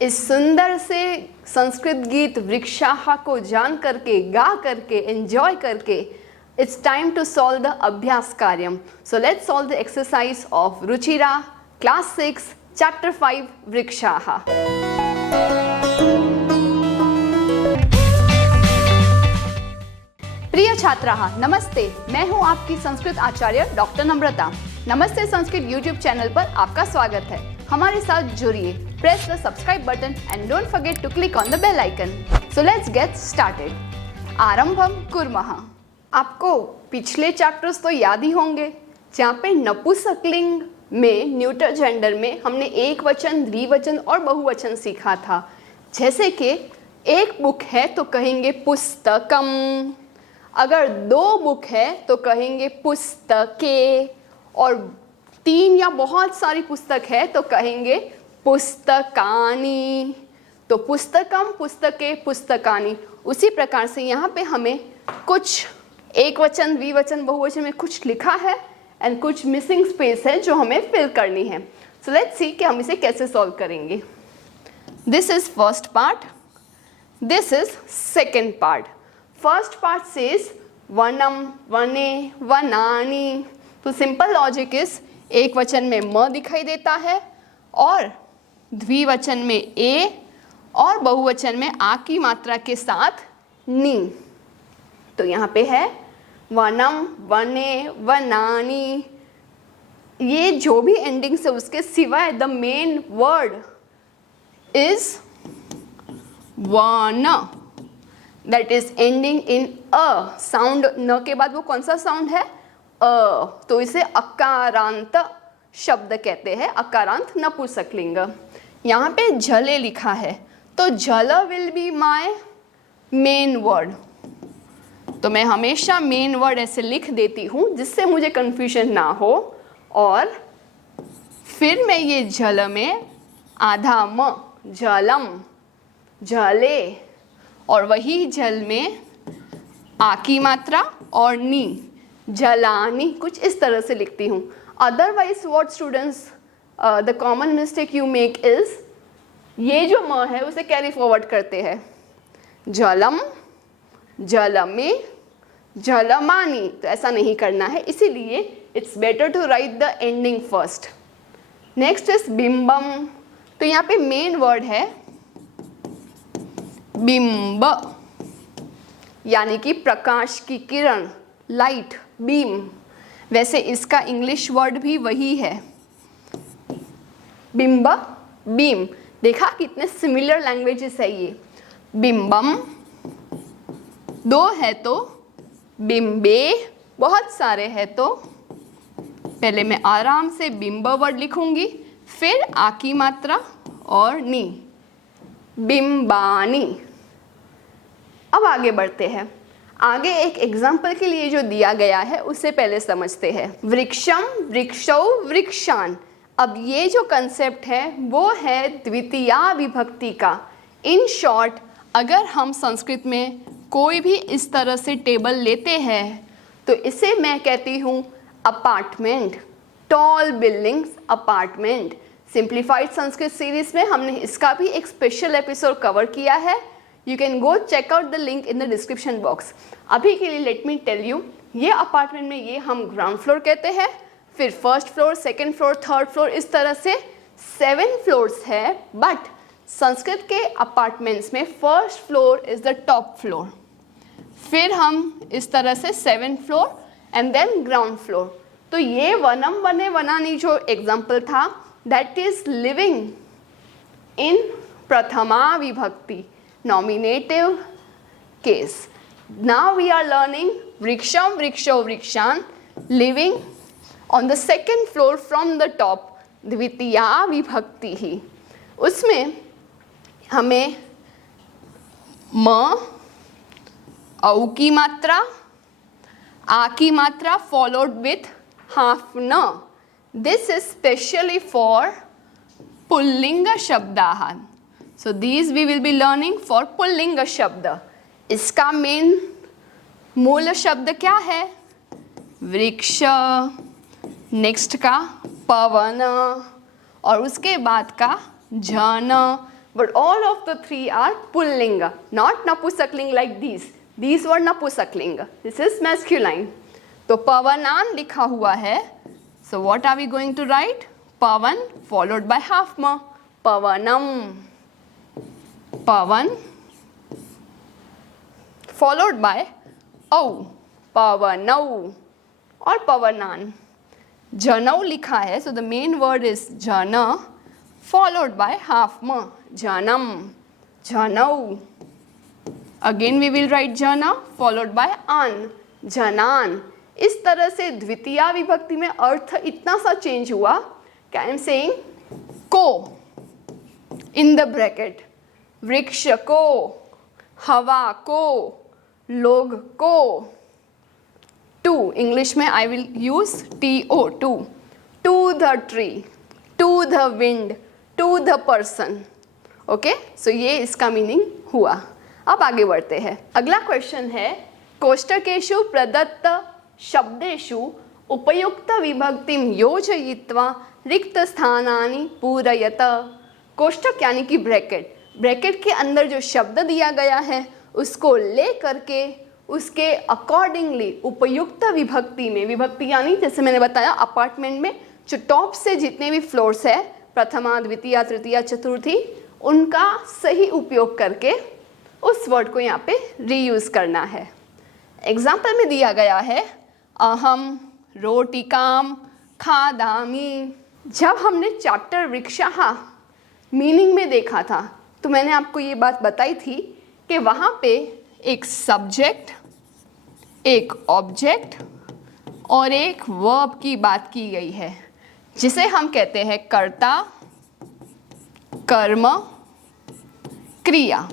इस सुंदर से संस्कृत गीत वृक्षाहा को जान करके, गा करके, एंजॉय करके, it's time to solve the अभ्यास कार्यम. So let's solve the exercise of Ruchira class 6 chapter 5 वृक्षाहा. प्रिय छात्राः, नमस्ते. मैं हूं आपकी संस्कृत आचार्य डॉक्टर नम्रता. नमस्ते संस्कृत यूट्यूब चैनल पर आपका स्वागत है. हमारे साथ जुड़िए. Press the subscribe button and don't forget to click on the bell icon. So let's get started. आरंभम कुर्मः. आपको पिछले चैप्टर्स तो याद ही होंगे जहाँ पे नपुंसकलिंग में न्यूटर जेंडर में हमने एक वचन, द्विवचन और बहुवचन सीखा था. जैसे कि एक बुक है तो कहेंगे पुस्तकम, अगर दो बुक है तो कहेंगे पुस्तके, और तीन या बहुत सारी पुस्तक है तो कहेंगे पुस्तकानी. तो पुस्तकम, पुस्तके, पुस्तकानी. उसी प्रकार से यहाँ पे हमें कुछ एक वचन, द्विवचन, बहुवचन में कुछ लिखा है एंड कुछ मिसिंग स्पेस है जो हमें फिल करनी है. सो लेट्स सी कि हम इसे कैसे सॉल्व करेंगे. This is first part, this is second part. First part says वनम, वने, वनानी. तो सिंपल लॉजिक इज एक वचन में म दिखाई देता है और द्विवचन में ए और बहुवचन में आ की मात्रा के साथ नी. तो यहाँ पे है वनम, वने, वनानी. ये जो भी एंडिंग से उसके सिवाय the main word is one, that is ending in a. Sound न के बाद वो कौन सा साउंड है? अ. तो इसे अकारांत शब्द कहते हैं, अकारांत नपुंसकलिंग. यहाँ पे जले लिखा है तो जल will be my main word. तो मैं हमेशा मेन वर्ड ऐसे लिख देती हूँ जिससे मुझे कंफ्यूजन ना हो. और फिर मैं ये जल में आधा म, जलम, जले, और वही जल में आ की मात्रा और नी, जलानी, कुछ इस तरह से लिखती हूँ. Otherwise what students the common mistake you make is, ये जो म है उसे कैरी फॉरवर्ड करते हैं. जलम, जलमे, जलमानी. तो ऐसा नहीं करना है, इसीलिए it's better to write the ending first. Next is बिंबम. तो यहाँ पे मेन वर्ड है बिंब, यानी कि प्रकाश की किरण, लाइट, बीम. वैसे इसका इंग्लिश वर्ड भी वही है, बिंब, बीम. देखा कितने सिमिलर लैंग्वेजेस है ये. बिंबम, दो है तो बिंबे, बहुत सारे है तो पहले मैं आराम से बिंब वर्ड लिखूंगी, फिर आ की मात्रा और नी, बिंबानी. अब आगे बढ़ते हैं. आगे एक एग्जाम्पल के लिए जो दिया गया है उसे पहले समझते हैं. वृक्षम, वृक्षौ, वृक्षान. अब ये जो कंसेप्ट है वो है द्वितीया विभक्ति का. इन शॉर्ट, अगर हम संस्कृत में कोई भी इस तरह से टेबल लेते हैं तो इसे मैं कहती हूँ apartment, tall buildings, apartment. Simplified Sanskrit series में हमने इसका भी एक स्पेशल एपिसोड कवर किया है. You can go check out the link in the description box. अभी के लिए लेट मी टेल यू, ये अपार्टमेंट में ये हम ग्राउंड फ्लोर कहते हैं, फिर first floor, second floor, third floor, इस तरह से 7 फ्लोर्स है. बट संस्कृत के अपार्टमेंट्स में first floor is the top floor, फिर हम इस तरह से 7 floor and then ground floor. तो ये वनम, वने, वनानी जो एग्जाम्पल था दैट इज लिविंग इन प्रथमा विभक्ति, nominative case. Now we are learning vriksham, vriksho, vrikshan, living on the second floor from the top, द्वितीया विभक्ति ही. उसमें हमें म, औ की मात्रा, आ की मात्रा followed with half न. This is specially for pulling शब्दाः. So these we will be learning for pulling शब्द. इसका मेन मूल शब्द क्या है? वृक्ष. नेक्स्ट का पवन, और उसके बाद का जन, but all of the three are pullinga, not napusakling like these were napusakling, this is masculine. तो पवनान लिखा हुआ है, so what are we going to write? Pawan followed by half ma, पवनम, Pawan followed by औ, पवनौ और पवनान. जनौ लिखा है, so the main word is jana followed by half ma, janam, janau. Again we will write jana followed by an, janan. इस तरह से द्वितीया विभक्ति में अर्थ इतना सा चेंज हुआ कि आई एम सेइंग को इन द ब्रैकेट, वृक्ष को, हवा को, लोग को. टू इंग्लिश में I will use TO, to the tree, to the wind, to the person. Okay, so ये इसका मीनिंग हुआ. अब आगे बढ़ते हैं. अगला क्वेश्चन है, कोष्टकेषु प्रदत्त शब्देषु उपयुक्त विभक्तिं योजयित्वा रिक्त स्थानानि पूरयत. कोष्टक यानी कि ब्रैकेट, ब्रैकेट के अंदर जो शब्द दिया गया है उसको ले करके उसके अकॉर्डिंगली उपयुक्त विभक्ति में, विभक्ति यानी जैसे मैंने बताया अपार्टमेंट में जो टॉप से जितने भी फ्लोर्स है, प्रथमा, द्वितीय, तृतीय, चतुर्थी, उनका सही उपयोग करके उस वर्ड को यहाँ पे रीयूज करना है. एग्जाम्पल में दिया गया है अहम रोटिकाम खादामी. जब हमने चैप्टर वृक्षः मीनिंग में देखा था तो मैंने आपको ये बात बताई थी कि वहाँ पे एक सब्जेक्ट, एक ऑब्जेक्ट और एक वर्ब की बात की गई है, जिसे हम कहते हैं कर्ता, कर्म, क्रिया.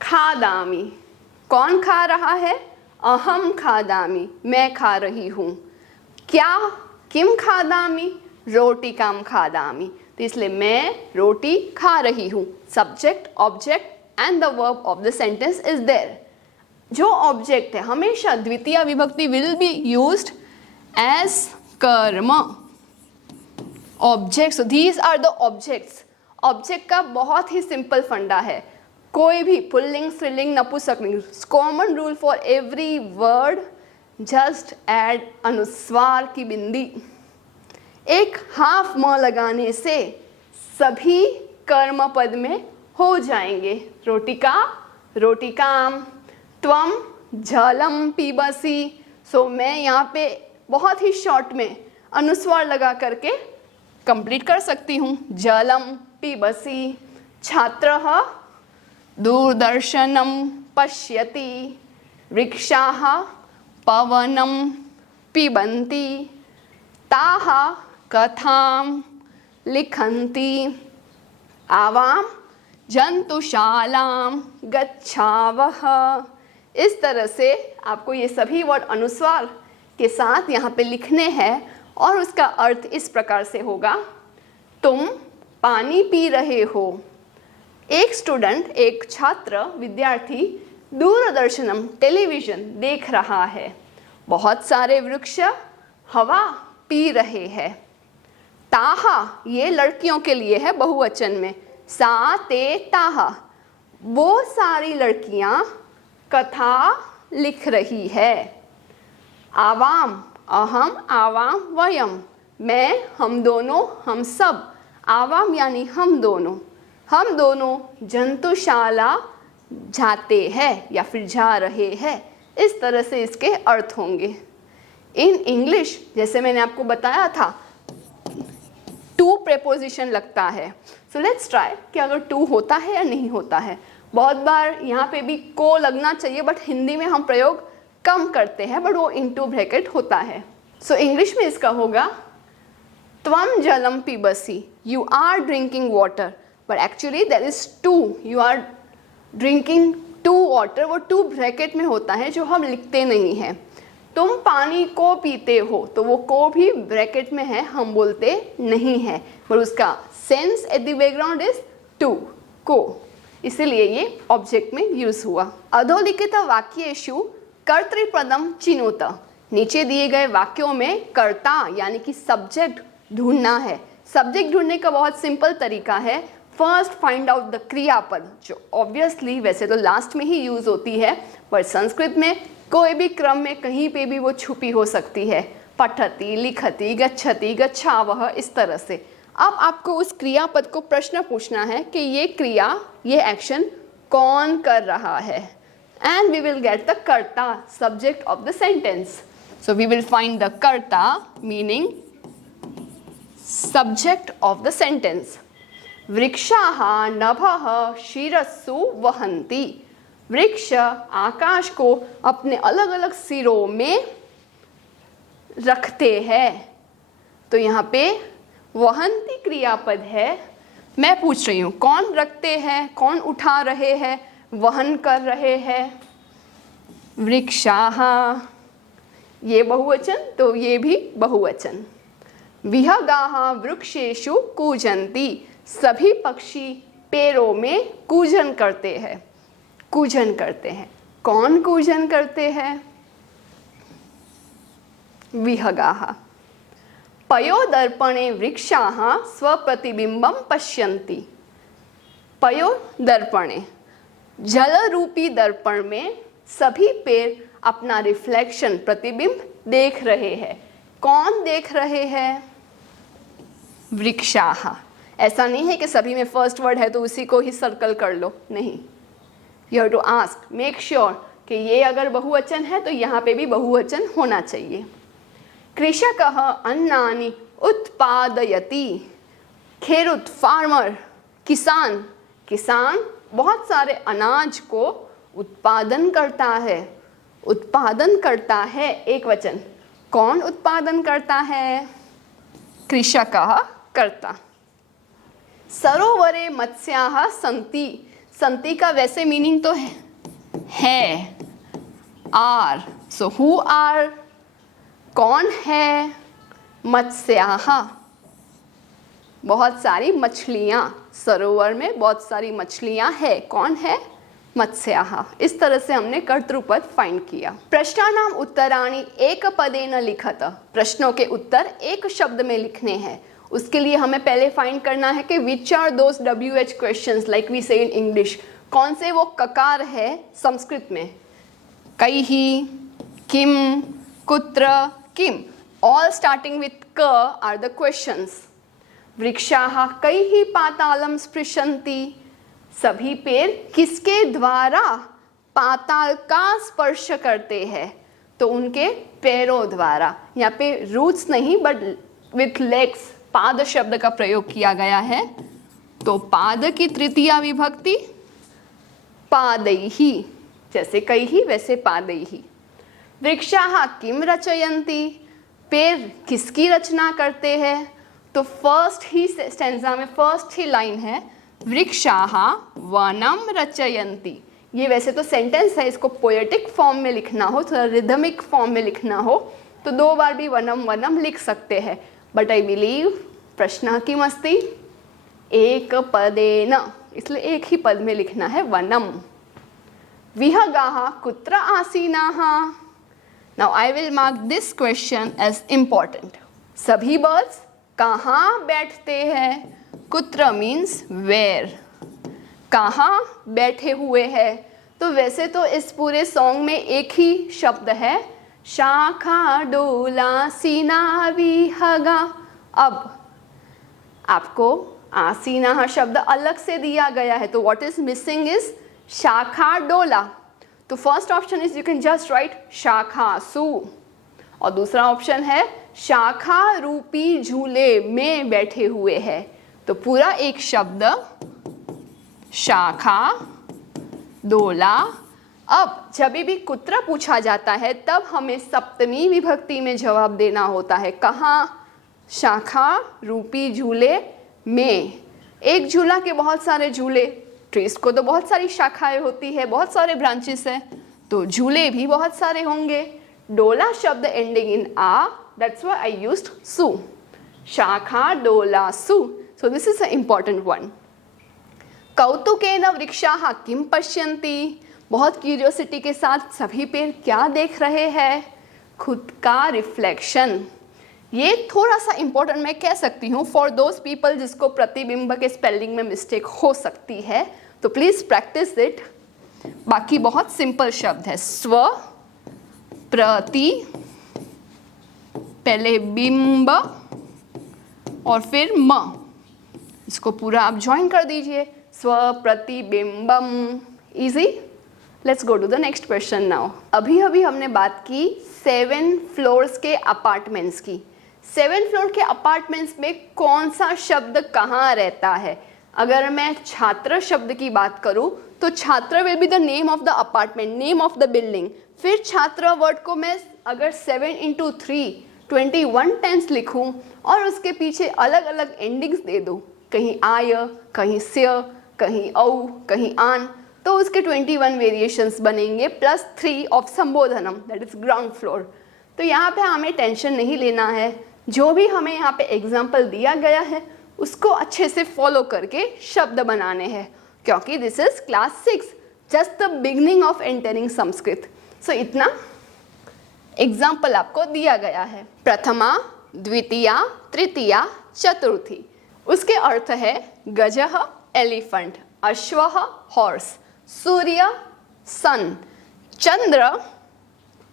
खादामी, कौन खा रहा है? अहम खादामी, मैं खा रही हूँ. क्या? किम खादामी? रोटिकाम खादामी. तो इसलिए मैं रोटी खा रही हूँ. Subject, object and the verb of the sentence is there. जो ऑब्जेक्ट है हमेशा द्वितीय विभक्ति विल बी यूज्ड एज कर्म. Object, so these are the objects. Object का बहुत ही सिंपल फंडा है. कोई भी पुल्लिंग, स्त्रीलिंग, नपुंसकलिंग, common rule for every word, just add अनुस्वार की बिंदी. एक हाफ म लगाने से सभी कर्म पद में हो जाएंगे. रोटिका, रोटिकाम, त्वम जलम पीबसी. सो मैं यहाँ पे बहुत ही शॉर्ट में अनुस्वार लगा करके कंप्लीट कर सकती हूँ. जलम पीबसी. छात्रः दूरदर्शनम पश्यति. वृक्षाः पवनं पिबन्ति. ताः कथां लिखन्ति. आवां जंतुशालां गच्छावः. इस तरह से आपको ये सभी वर्ड अनुस्वार के साथ यहाँ पे लिखने हैं और उसका अर्थ इस प्रकार से होगा. तुम पानी पी रहे हो. एक स्टूडेंट, एक छात्र, विद्यार्थी दूरदर्शनम, टेलीविज़न देख रहा है. बहुत सारे वृक्ष हवा पी रहे हैं. ताहा, ये लड़कियों के लिए है बहुवचन में. सा ते ताहा, वो सारी लड़कियां कथा लिख रही है. आवाम, अहम, आवाम, वयम, मैं, हम दोनों, हम सब. आवाम यानी हम दोनों. हम दोनों जंतुशाला जाते हैं या फिर जा रहे हैं. इस तरह से इसके अर्थ होंगे. इन इंग्लिश जैसे मैंने आपको बताया था टू प्रेपोजिशन लगता है. सो लेट्स ट्राई कि अगर टू होता है या नहीं होता है. बहुत बार यहाँ पे भी को लगना चाहिए, बट हिंदी में हम प्रयोग कम करते हैं, बट वो इनटू ब्रैकेट होता है. सो इंग्लिश में इसका होगा त्वम जलम पिबसी, you are drinking water. But actually there is two, you are drinking two water. वो टू ब्रैकेट में होता है जो हम लिखते नहीं हैं. तुम पानी को पीते हो, तो वो को भी ब्रैकेट में है, हम बोलते नहीं हैं, पर उसका sense at the background is to, को. इसीलिए ये ऑब्जेक्ट में यूज हुआ. अधोलिखित वाक्येषु कर्तृपदम चिनोत. नीचे दिए गए वाक्यों में कर्ता यानी कि सब्जेक्ट ढूंढना है. सब्जेक्ट ढूंढने का बहुत सिंपल तरीका है, फर्स्ट फाइंड आउट द क्रियापद, जो ऑब्वियसली वैसे तो लास्ट में ही यूज होती है, पर संस्कृत में कोई भी क्रम में कहीं पे भी वो छुपी हो सकती है, पठति, लिखति, गच्छति, गच्छावह, इस तरह से। अब आपको उस क्रियापद को प्रश्न पूछना है कि ये क्रिया, ये एक्शन कौन कर रहा है, and we will get the कर्ता, subject of the sentence. So we will find the कर्ता meaning subject of the sentence. वृक्षाः नभः शिरस्सु वहन्ति, वृक्ष आकाश को अपने अलग अलग सिरों में रखते हैं। तो यहाँ पे वहन्ति क्रियापद है। मैं पूछ रही हूँ कौन रखते हैं, कौन उठा रहे हैं, वहन कर रहे हैं? वृक्षाः, ये बहुवचन तो ये भी बहुवचन। विहगाः वृक्षेषु कूजन्ति, सभी पक्षी पेड़ों में कूजन करते हैं। कूजन करते हैं, कौन कूजन करते हैं? विहगाः। पयोदर्पणे वृक्षाः स्वप्रतिबिंबं पश्यन्ति। पयोदर्पणे, जल रूपी दर्पण में सभी पेड़ अपना रिफ्लेक्शन, प्रतिबिंब देख रहे हैं। कौन देख रहे हैं? वृक्षाः। ऐसा नहीं है कि सभी में फर्स्ट वर्ड है तो उसी को ही सर्कल कर लो, नहीं। You have to ask, make sure कि ये अगर बहुवचन है तो यहाँ पे भी बहुवचन होना चाहिए। कृषकः अन्नानि उत्पादयति। खेरुत, फार्मर, किसान, किसान बहुत सारे अनाज को उत्पादन करता है। उत्पादन करता है, एक वचन। कौन उत्पादन करता है? कृषकः कर्ता। सरोवरे मत्स्याः सन्ति। सन्ति का वैसे मीनिंग तो है आर, सो हु आर, कौन है? मत्स्याः, बहुत सारी मछलियाँ, सरोवर में बहुत सारी मछलियाँ है। कौन है? मत्स्याः। इस तरह से हमने कर्तृपद फाइंड किया। प्रश्नानाम उत्तराणि एकपदेन लिखत। प्रश्नों के उत्तर एक शब्द में लिखने हैं। उसके लिए हमें पहले फाइंड करना है कि which are those WH questions like we say in English. कौन से वो ककार है संस्कृत में? कैहि, किम, कुत्र, किम, ऑल स्टार्टिंग विथ क आर द क्वेश्चंस। वृक्षाः कैहि पातालं स्पृशन्ति। सभी पेड़ किसके द्वारा पाताल का स्पर्श करते हैं? तो उनके पैरों द्वारा। यहाँ पे रूट्स नहीं बट विथ लेग्स, पाद शब्द का प्रयोग किया गया है। तो पाद की तृतीया विभक्ति पादैहि, जैसे कैहि वैसे पादैहि। वृक्षाः किम रचयन्ति। पेड़ किसकी रचना करते हैं? तो फर्स्ट ही स्टेंजा में फर्स्ट ही लाइन है वृक्षाः वनम रचयन्ति। ये वैसे तो सेंटेंस है, इसको पोएटिक फॉर्म में लिखना हो, थोड़ा रिदमिक फॉर्म में लिखना हो तो दो बार भी वनम वनम लिख सकते हैं। बट आई बिलीव प्रश्न किम अस्ति एक पदेन, इसलिए एक ही पद में लिखना है वनम। विहगाः कुत्र आसीनाः। Now I will mark this question as important. सभी बर्ड्स कहाँ बैठते हैं? कुत्र मीन्स वेयर, कहाँ बैठे हुए हैं। तो वैसे तो इस पूरे सॉन्ग में एक ही शब्द है, शाखा डोला सीना विहगा। अब आपको आसीना शब्द अलग से दिया गया है, तो व्हाट इज मिसिंग इज शाखा डोला। तो first option is you can just right शाखा सु, और दूसरा ऑप्शन है शाखा रूपी झूले में बैठे हुए हैं। तो पूरा एक शब्द शाखा डोला। अब जब भी कुत्र पूछा जाता है तब हमें सप्तमी विभक्ति में जवाब देना होता है। कहाँ? शाखा रूपी झूले में। एक झूला के बहुत सारे झूले, ट्रीज को तो बहुत सारी शाखाएं होती है, बहुत सारे ब्रांचेस है, तो झूले भी बहुत सारे होंगे। डोला शब्द एंडिंग इन आ, दैट्स व्हाई आई यूज्ड सु। शाखा डोला सु, so this is a important one. कौतुकेन वृक्षाः किम पश्यन्ति। बहुत क्यूरियोसिटी के साथ सभी पेड़ क्या देख रहे हैं? खुद का रिफ्लेक्शन। ये थोड़ा सा इम्पोर्टेंट मैं कह सकती हूँ फॉर दोज पीपल जिसको प्रतिबिंब के स्पेलिंग में मिस्टेक हो सकती है, तो प्लीज़ प्रैक्टिस इट। बाकी बहुत सिंपल शब्द है। स्व, प्रति, पहले बिंब और फिर म, इसको पूरा आप ज्वाइन कर दीजिए, स्व प्रतिबिंबम। Easy. Let's go to the next question now. अभी हमने बात की 7 फ्लोर्स के अपार्टमेंट्स की। 7 फ्लोर के अपार्टमेंट्स में कौन सा शब्द कहाँ रहता है? अगर मैं छात्र शब्द की बात करूँ तो छात्र will be the name of the apartment, name of the building. फिर छात्र वर्ड को मैं अगर 7 × 3 21 टेंस लिखूँ और उसके पीछे अलग अलग एंडिंग्स दे दूँ, कहीं आय, कहीं स्य, कहीं औ, कहीं आन, तो उसके 21 वेरिएशंस बनेंगे +3 ऑफ संबोधनम, दैट इज ग्राउंड फ्लोर। तो यहाँ पे हमें टेंशन नहीं लेना है, जो भी हमें यहाँ पे एग्जाम्पल दिया गया है उसको अच्छे से फॉलो करके शब्द बनाने हैं, क्योंकि this is class 6, just the beginning of entering Sanskrit. सो इतना एग्जाम्पल आपको दिया गया है। प्रथमा, द्वितीया, तृतीया, चतुर्थी। उसके अर्थ है गजः एलिफेंट, अश्वः हॉर्स, सूर्य सन, चंद्र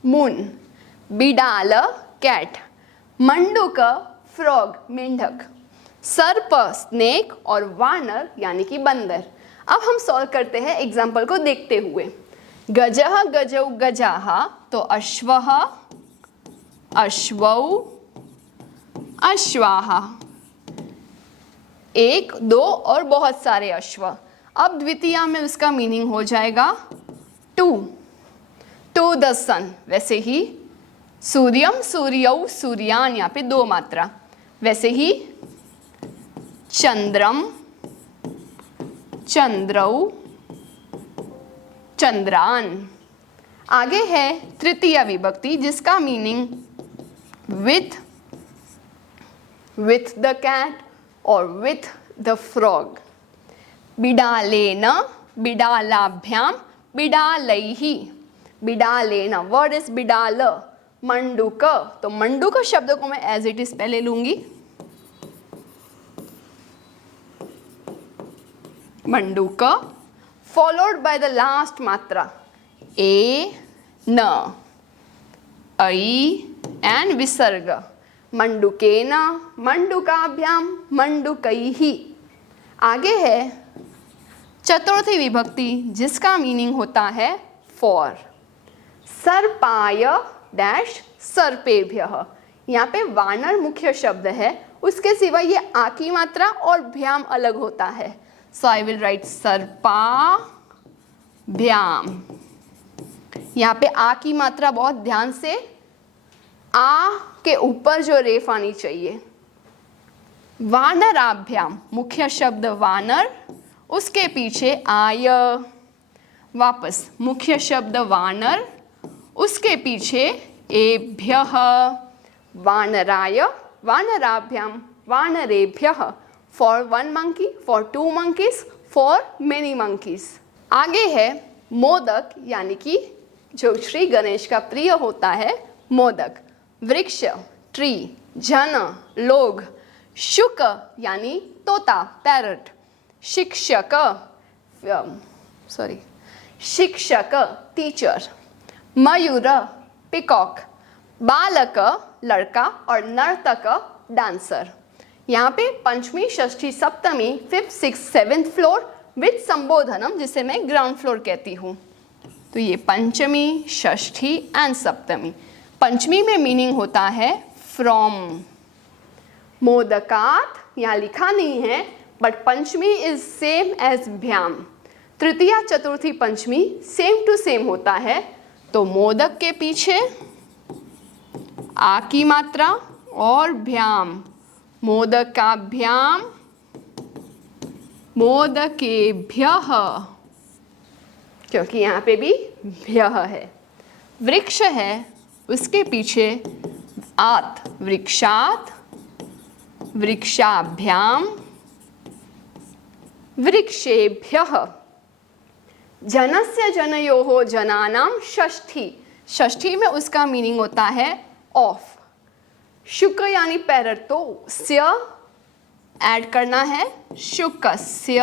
मून, बिडाल कैट, मंडूक फ्रॉग मेंढक, सर्प स्नेक और वानर यानी कि बंदर। अब हम सॉल्व करते हैं एग्जाम्पल को देखते हुए। गजः गजौ गजाः, तो अश्वः अश्वौ अश्वाः, 1 2 और बहुत सारे अश्व। अब द्वितीया में उसका मीनिंग हो जाएगा टू द सन। वैसे ही सूर्यम सूर्यौ सूर्यान, यहाँ पे 2 मात्रा। वैसे ही चंद्रम चंद्रौ चंद्रान। आगे है तृतीया विभक्ति जिसका मीनिंग विथ द कैट और विथ द फ्रॉग। बिडालेन, बिडालाभ्याम, बिडालैहि। बिडालेन वर्ड इज बिडाल। मंडूक, तो मंडूक शब्द को मैं एज इट इज पहले लूंगी, मंडूक, फॉलोड बाय द लास्ट मात्रा ए न, ऐ एंड विसर्ग। मंडूकेन, मंडूकाभ्याम, मंडूकैहि। आगे है चतुर्थी विभक्ति जिसका मीनिंग होता है फॉर। सर्पाय डैश सर्पेभ्यः। यहाँ पे वानर मुख्य शब्द है, उसके सिवा ये आ की मात्रा और भ्याम अलग होता है। सो आई विल राइट सर्पा भ्याम। यहाँ पे आ की मात्रा बहुत ध्यान से, आ के ऊपर जो रेफ आनी चाहिए। वानराभ्याम, मुख्य शब्द वानर, उसके पीछे आय। वापस मुख्य शब्द वानर, उसके पीछे एभ्यः। वानराय, वानराभ्याम, वानरेभ्यः। For 1 monkey, for 2 monkeys, for many monkeys। आगे है मोदक, यानी कि जो श्री गणेश का प्रिय होता है मोदक। वृक्ष ट्री, जन लोग, शुक यानी तोता पैरट, शिक्षक शिक्षक टीचर, मयूर पिकॉक, बालक लड़का और नर्तक डांसर। यहाँ पे पंचमी, षष्ठी, सप्तमी, 5th, 6th, 7th floor with संबोधनम, जिसे मैं ग्राउंड फ्लोर कहती हूँ। तो ये पंचमी, षष्ठी एंड सप्तमी। पंचमी में मीनिंग होता है फ्रॉम। मोदकात यहाँ लिखा नहीं है, बट पंचमी इज सेम एज भ्याम। तृतीया, चतुर्थी, पंचमी सेम टू सेम होता है। तो मोदक के पीछे आ की मात्रा और भ्याम, मोदकाभ्याम, मोदकेभ्यः, क्योंकि यहाँ पे भी भ्यः है। वृक्ष है, उसके पीछे आत, वृक्षात, वृक्षाभ्याम, वृक्षेभ्यः। जनस्य जनयोः जनानां षष्ठी। षष्ठी में उसका मीनिंग होता है ऑफ। शुक यानी पैरट, तो स्य ऐड करना है शुकस्य।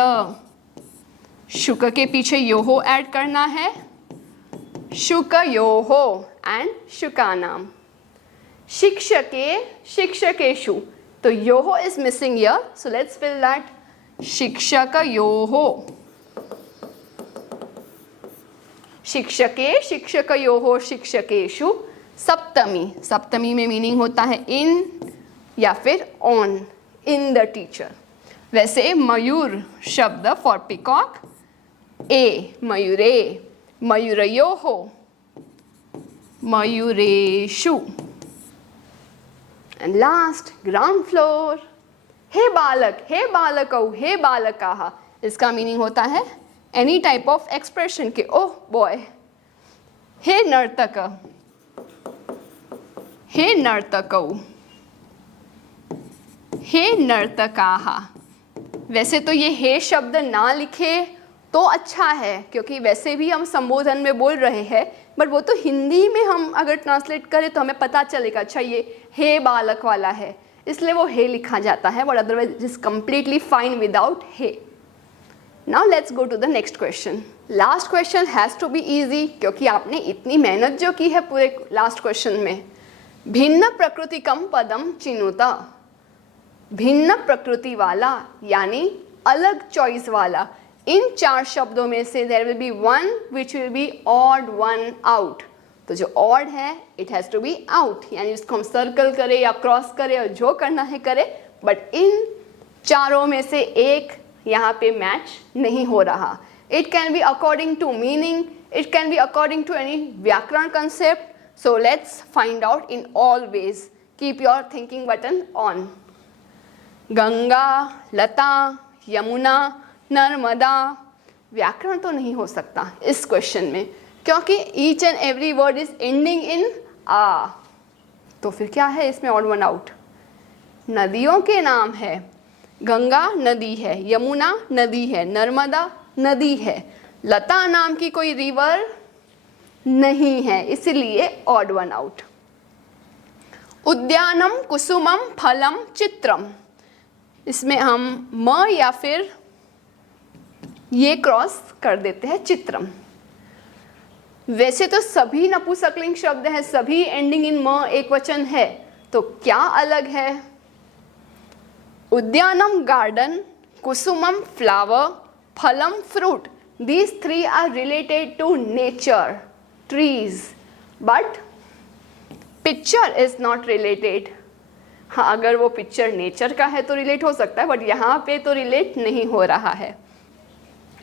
शुक के पीछे योहो ऐड करना है शुकयोहो एंड शुकानाम। शिक्षके शिक्षकेषु, तो योहो is missing here, so let's fill that शिक्षकयोहो। शिक्षके शिक्षकयोहो शिक्षकेषु सप्तमी, सप्तमी में मीनिंग होता है इन या फिर ऑन, इन द टीचर। वैसे मयूर शब्द फॉर पिकॉक ए, मयूरे, मयूरयोहो, मयूरेषु। एंड लास्ट ग्राउंड फ्लोर, हे बालक, हे बालकौ, हे बालकाः, इसका मीनिंग होता है एनी टाइप ऑफ एक्सप्रेशन के, ओह बॉय। हे नर्तक, हे नर्तकौ, हे नर्तकाः। वैसे तो ये हे शब्द ना लिखे तो अच्छा है, क्योंकि वैसे भी हम संबोधन में बोल रहे हैं, बट वो तो हिंदी में हम अगर ट्रांसलेट करें तो हमें पता चलेगा अच्छा ये हे बालक वाला है, इसलिए वो हे लिखा जाता है, but otherwise it is completely fine without hey. Now let's go to the next question. Last question has to be easy, क्योंकि आपने इतनी मेहनत जो की है पूरे लास्ट क्वेश्चन में। भिन्न प्रकृतिकम पदम चिनुत, भिन्न प्रकृति वाला यानी अलग चॉइस वाला। इन 4 शब्दों में से there will be one which will be odd one out. तो जो ऑड है it has to be out, यानी उसको हम सर्कल करें या क्रॉस करें और जो करना है करें, बट इन 4 में से एक यहाँ पे मैच नहीं हो रहा। It can be according to meaning, it can be according to any व्याकरण concept. So let's find out in all ways. Keep your thinking button on. Ganga, Lata, Yamuna, Narmada, व्याकरण तो नहीं हो सकता इस क्वेश्चन में, क्योंकि each and every word is ending in आ। तो फिर क्या है इसमें ऑड वन आउट? नदियों के नाम है, गंगा नदी है, यमुना नदी है, नर्मदा नदी है, लता नाम की कोई रिवर नहीं है, इसलिए ऑड वन आउट। उद्यानम, कुसुमम, फलम, चित्रम, इसमें हम म या फिर ये क्रॉस कर देते हैं चित्रम। वैसे तो सभी नपुंसकलिंग शब्द हैं, सभी एंडिंग इन म एक वचन है, तो क्या अलग है? उद्यानम गार्डन, कुसुमम फ्लावर, फलम fruit, these 3 are related to nature, trees, but picture is not related. हाँ, अगर वो पिक्चर नेचर का है तो रिलेट हो सकता है, बट यहाँ पे तो रिलेट नहीं हो रहा है।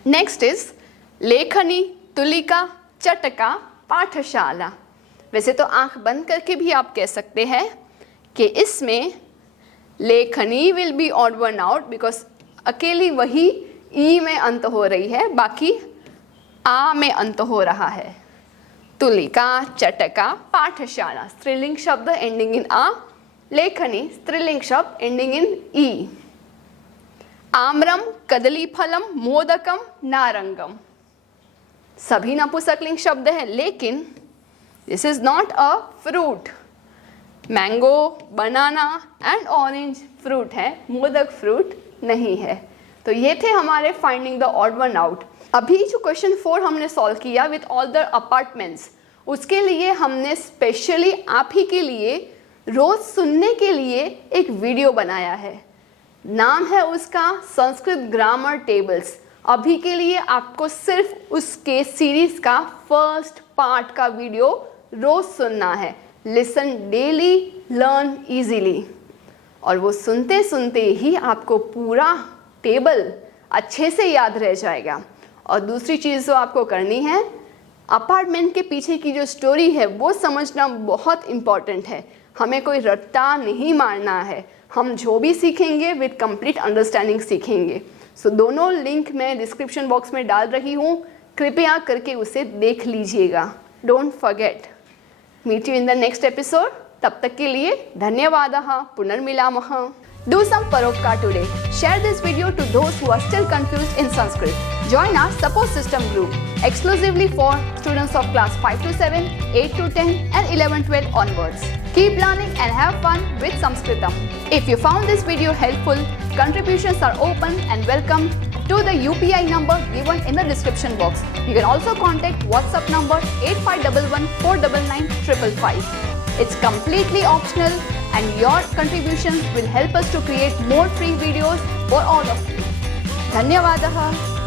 नेक्स्ट इज लेखनी, तुलिका, चटका, पाठशाला। वैसे तो आंख बंद करके भी आप कह सकते हैं कि इसमें लेखनी will be odd one out, because अकेली वही ई में अंत हो रही है, बाकी आ में अंत हो रहा है। तुलिका, चटका, पाठशाला स्त्रीलिंग शब्द एंडिंग इन आ, लेखनी स्त्रीलिंग शब्द एंडिंग इन ई। आम्रम, कदली फलम, मोदकम, नारंगम, सभी नपुंसकलिंग शब्द हैं, लेकिन this is not a fruit. Mango, banana and orange fruit है, मोदक फ्रूट नहीं है। तो ये थे हमारे finding the odd one out. अभी जो क्वेश्चन 4 हमने सॉल्व किया विथ ऑल द अपार्टमेंट्स, उसके लिए हमने स्पेशली आप ही के लिए रोज सुनने के लिए एक वीडियो बनाया है। नाम है उसका संस्कृत ग्रामर टेबल्स। अभी के लिए आपको सिर्फ उसके सीरीज का फर्स्ट पार्ट का वीडियो रोज सुनना है। Listen daily, learn easily. और वो सुनते सुनते ही आपको पूरा टेबल अच्छे से याद रह जाएगा। और दूसरी चीज़ जो आपको करनी है, अपार्टमेंट के पीछे की जो स्टोरी है वो समझना बहुत इम्पॉर्टेंट है। हमें कोई रट्टा नहीं मारना है, हम जो भी सीखेंगे विद कंप्लीट अंडरस्टैंडिंग सीखेंगे। सो दोनों लिंक मैं डिस्क्रिप्शन बॉक्स में डाल रही हूँ, कृपया करके उसे देख लीजिएगा। Don't forget. Meet you in the next episode. तब तक के लिए धन्यवादः। पुनर्मिलामः। Do some Paropkar today. Share this video to those who are still confused in Sanskrit. Join our support system group. exclusively for students of class 5 to 7, 8 to 10 and 11-12 onwards. Keep learning and have fun with Sanskritam. If you found this video helpful, contributions are open and welcome to the UPI number given in the description box. You can also contact WhatsApp number 8511 499 555. It's completely optional and your contributions will help us to create more free videos for all of you. धन्यवादः.